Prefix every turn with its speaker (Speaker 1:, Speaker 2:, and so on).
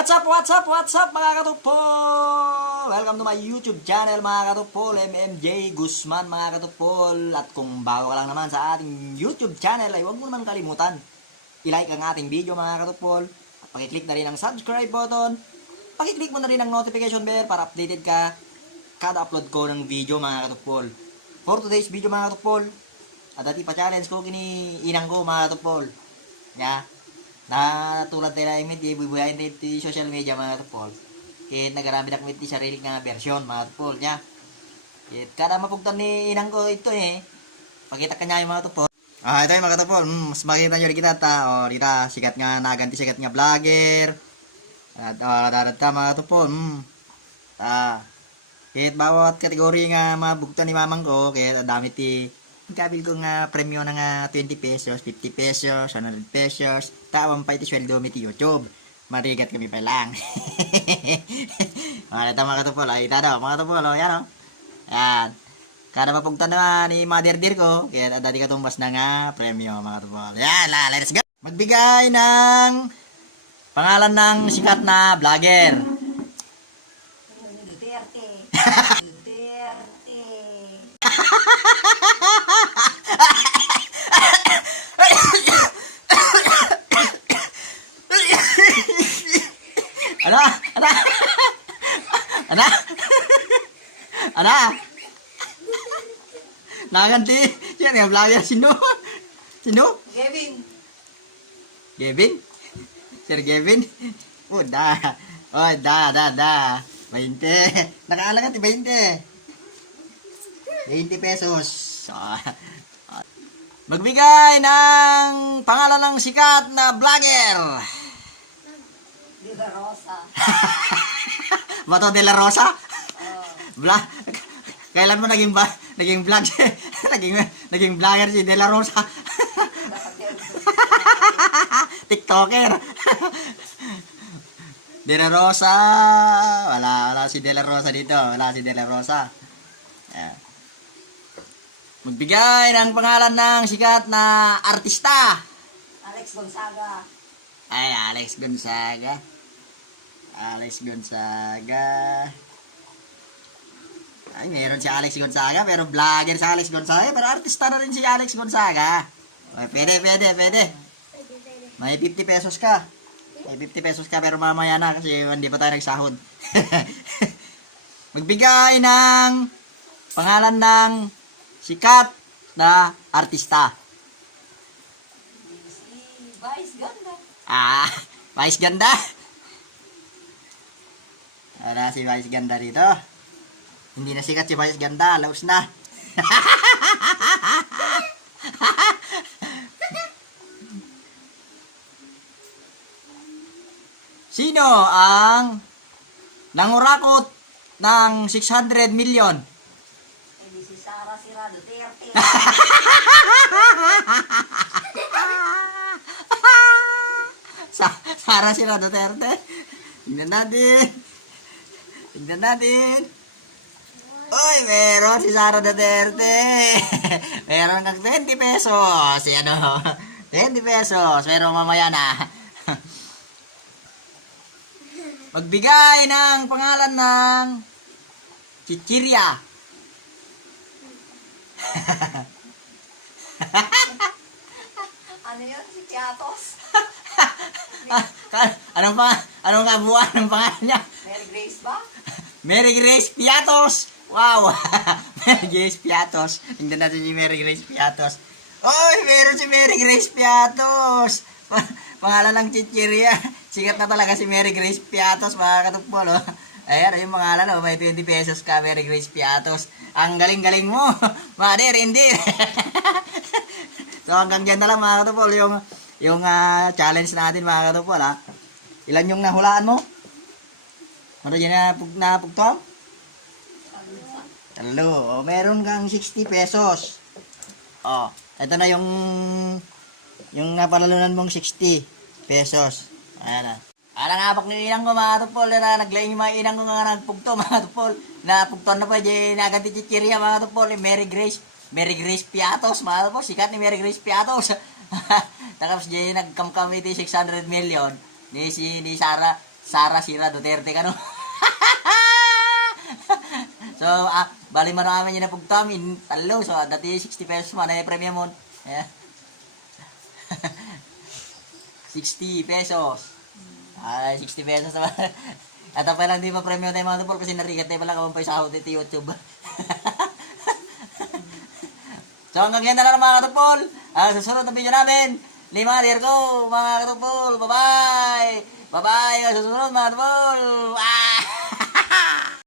Speaker 1: What's up, what's up, what's up mga katupol? Welcome to my YouTube channel mga katupol, MMJ Guzman mga katupol. At kung bago ka lang naman sa ating YouTube channel ay huwag mo naman kalimutan. I-like ang ating video mga katupol. At pakiclick na rin ang subscribe button. Pakiclick mo na rin ang notification bell para updated ka kada upload ko ng video mga katupol. For today's video mga katupol, at dati pa challenge ko kini inang ko mga katupol. Yeah na tulad nila yung hindi bubuhayin din di social media mga tupol kaya nagaramid ako iti sarili nga version mga tupol niya. Kaya kada mapugtan ni inang ko ito eh. Pakita ka niya yung mga tupol ah ito yung mga tupol mm, mas makita nyo kita ta. O kita sikat nga naganti sikat nga vlogger. At oh, darata mga tupol mm. ah kahit bawat kategori nga mabugtan ni mamang ko kaya dami ti Kabil ko nga premyo na nga 20 pesos, 50 pesos, 100 pesos. Tawang pa iti sweldo mi ti YouTube. Marigat kami pa lang. mga ito mga katupol, ay ito daw, mga katupol, oh, yan o. Yan. Kada mapugtan na ni Mother Dear ko, kaya dati ka tumbas na nga premyo mga katupol. Yan, la, let's go! Magbigay ng pangalan ng sikat na vlogger.
Speaker 2: Duterte.
Speaker 1: Ano? Ano? Ano? Ano? Naganti. Siya nga vlogger. Sino? Sino?
Speaker 2: Kevin.
Speaker 1: Gavin? Sir Gavin? Oh, da. Oh, da, da, da. 20. Nakaalagat, 20. 20 pesos. Ah. Magbigay ng pangalan ng sikat na vlogger.
Speaker 2: La Rosa.
Speaker 1: Bato de la Rosa?
Speaker 2: Oh.
Speaker 1: Vlog? Kailan mo naging ba naging vlog naging naging vlogger si De La Rosa? TikToker. De La Rosa. Wala, wala si De La Rosa dito. Wala si De La Rosa. Magbigay ng pangalan ng sikat na artista.
Speaker 2: Alex Gonzaga.
Speaker 1: Ay, Alex Gonzaga. Alex Gonzaga. Ay, meron si Alex Gonzaga, pero vlogger si Alex Gonzaga, pero artista na rin si Alex Gonzaga. Ay, pwede, pwede, pwede. May 50 pesos ka. May 50 pesos ka, pero mamaya na kasi hindi pa tayo nagsahod. Magbigay ng pangalan ng sikat na artista.
Speaker 2: Si Vice Ganda.
Speaker 1: Ah, Vice Ganda. Wala si Vice Ganda dito. Hindi na sikat si Vice Ganda. Laos na. Sino ang nangurakot ng 600 million?
Speaker 2: Sira Duterte.
Speaker 1: Sa Sara sila Duterte. Tingnan natin. Tingnan natin. Uy, meron si Sara Duterte. meron kang 20 pesos. Si ano, 20 pesos. Pero mamaya na. Magbigay ng pangalan ng Chichirya.
Speaker 2: Ano yun? Si Piatos.
Speaker 1: anong pa, anong kabuuan ng pangalan niya?
Speaker 2: Mary Grace ba?
Speaker 1: Mary Grace Piatos. Wow! Mary Grace Piatos. Tingnan natin si Mary Grace Piatos. Oy, meron si Mary Grace Piatos. Pa- pangalan ng chichirya. Sikat na talaga si Mary Grace Piatos, mga katupol. Oh. Ayan, yung pangalan, oh, may 20 pesos ka, Mary Grace Piatos. Ang galing-galing mo. Mother, hindi. So, hanggang dyan na lang, mga katupol, yung, yung ah, challenge natin, mga katupol, ha. Ilan yung nahulaan mo? Ano yan na, pug, na pugtong? Talo. O, meron kang 60 pesos. O, ito na yung yung napalalunan mong 60 pesos. Ayan na. Ara nga bak ni inang ko mga tupol na naglaing yung mga inang ko nga nagpugto mga tupol. Napugton na pa di naganti chichirya mga tupol. Eh, Mary Grace. Mary Grace Piatos mga tupol. Sikat ni Mary Grace Piatos. Tapos di nagkamkam iti 600 million. Ni si ni Sara Sara Sira Duterte ka no? so, ah, bali man namin yun na pugtamin, talo, so dati 60 pesos man na premium mo. Yeah. 60 pesos. Ay, 60 pesos naman. At pa lang di pa premium tayo mga tupol kasi narigat tayo pala kawang pa sa YouTube. So hanggang yan na lang mga katupol. Ah, susunod na video namin. Lima, dear ko, mga katupol. Bye-bye. Bye-bye. Susunod mga katupol. Ah!